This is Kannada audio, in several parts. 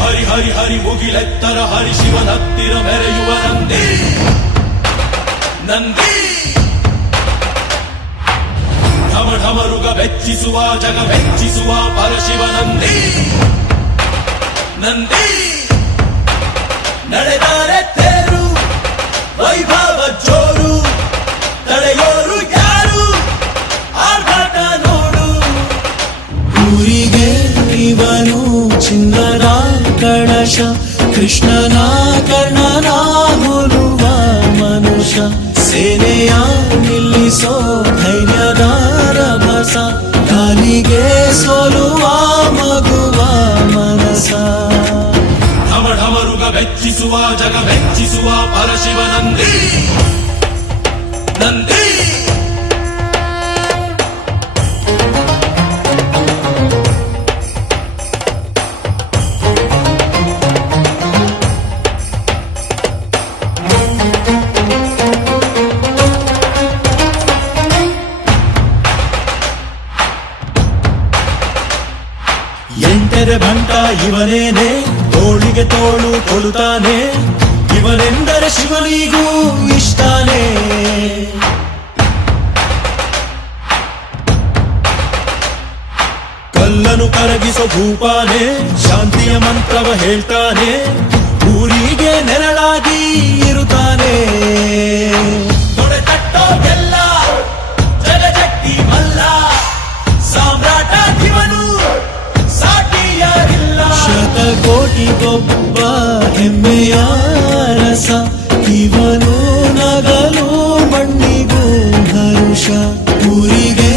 ಹರಿ ಹರಿ ಹರಿ ಮುಗಿಲೆತ್ತರ ಹರಿ ಶಿವನತ್ತಿರ ಮೆರೆಯುವ ನಂದಿ ನಂದಿ ಢಮ ಢಮರುಗ ಬೆಚ್ಚಿಸುವ ಜಗ ಬೆಚ್ಚಿಸುವ ಪರಶಿವ ನಂದಿ ನಂದಿ ನಡೆದಾರೆ ತೇರು ವೈಭವ ಜೋರು ತಡೆಯೋರು ಯಾರು ಆರ್ಭಟ ನೋಡು ಊರಿಗೆ ಇವನು ಚಿನ್ನದ ಕಳಶ ಕೃಷ್ಣನ ಕರ್ಣನ ಹೋಲುವ ಮನುಷ್ಯ ಸೇನೆಯ ನಿಲ್ಲಿಸೋ ಧೈರ್ಯದ ರಭಸ ಕಾಲಿಗೆ ಸೋಲುವ ಮಗುವ ಮನಸ ಢಮ ಢಮರುಗ ಬೆಚ್ಚಿಸುವ ಜಗ ಬೆಚ್ಚಿಸುವ ಪರಶಿವ ನಂದಿ ನಂದಿ ಎಂಟರೆ ಭಂಟ ಇವನೇನೆ ತೋಳಿಗೆ ತೋಳು ಕೊಡುತ್ತಾನೆ ಇವನೆಂದರೆ ಶಿವನಿಗೂ ಇಷ್ಟಾನೆ ಕಲ್ಲನು ಕರಗಿಸೋ ಭೂಪಾನೆ ಶಾಂತಿಯ ಮಂತ್ರವ ಹೇಳ್ತಾನೆ ಊರಿಗೆ ನೆರಳಾಗಿ ಇರುತ್ತಾನೆ ತೊಡೆ ತಟ್ಟೋಗೆಲ್ಲ ಜಗಜಟ್ಟಿ ಮಲ್ಲ ಸಾಮ್ರಾಟ ಇವನು ಸಾಟಿಯಾರಿಲ್ಲ ಶತಕೋಟಿಗೊಬ್ಬ ಹೆಮ್ಮೆಯ ರಸ ಇವನು ನಗಲು ಮಣ್ಣಿಗೂ ಹರುಷ ಊರಿಗೆ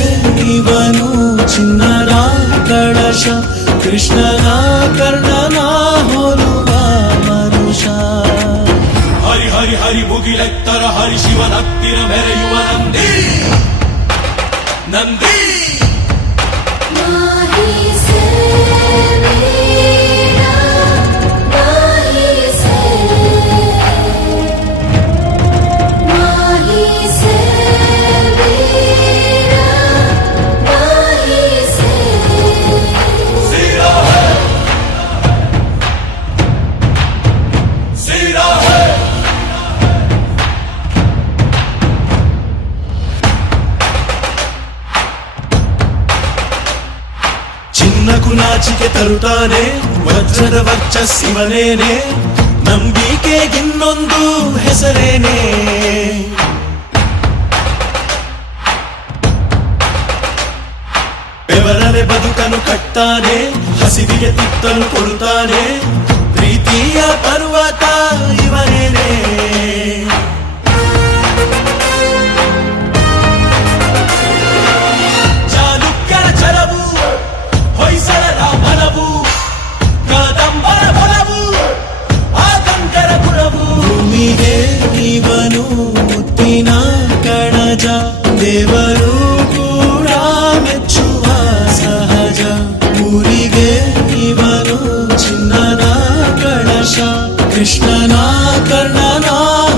ಇವನು ಚಿನ್ನದ ಕಳಶ ಕೃಷ್ಣನ ಕರ್ಣನ ಹೋಲುವ ಮನುಷ್ಯ ಹರಿ ಹರಿ ಹರಿ ಮುಗಿಲೆತ್ತರ ಹರಿ ಶಿವನತ್ತಿರ ಮೆರೆಯುವ ನಂದಿ ನಂದಿ ಚಿನ್ನಕು ನಾಚಿಕೆ ತರುತ್ತಾನೆ ವಜ್ರದ ವರ್ಚಸ್ಸಿವನೇನೆ ನಂಬಿಕೆಗಿನ್ನೊಂದು ಹೆಸರೇನೆ ಬೆವರನೆ ಬದುಕನು ಕಟ್ತಾನೆ ಹಸಿವಿಗೆ ತಿತ್ತಲು ಕೊಡುತ್ತಾನೆ ಪ್ರೀತಿಯ ಪರ್ವತ ಇವನೇನೆ ಚಾಲುಕ್ಯರ ಛಲವು ಹೊಯ್ಸಳರ ಬಲವು ಕದಂಬರ ಬಲವು ಆತಂಕರ ಗುಣವು ಭೂಮಿಗೆ ಇವನು ಮುತ್ತಿನ ಕಣಜ ದೇವರು ಕೂಡ ಮೆಚ್ಚುವ ಸಹಜ ಊರಿಗೆ ಇವನು ಚಿನ್ನದ ಕಳಶ ಕೃಷ್ಣನ ಕರ್ಣನ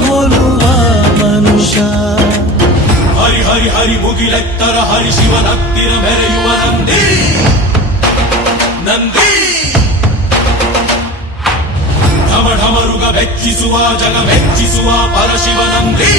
ಹೋಲುವ ಮನುಷ್ಯ ಹರಿ ಹರಿ ಹರಿ ಮುಗಿಲೆತ್ತರ ಹರಿ ಶಿವನತ್ತಿರ ಮೆರೆಯುವ ನಂದಿ ನಂದಿ ಢಮ ಢಮರುಗ ಬೆಚ್ಚಿಸುವ ಜಗ ಬೆಚ್ಚಿಸುವ ಪರಶಿವ ನಂದಿ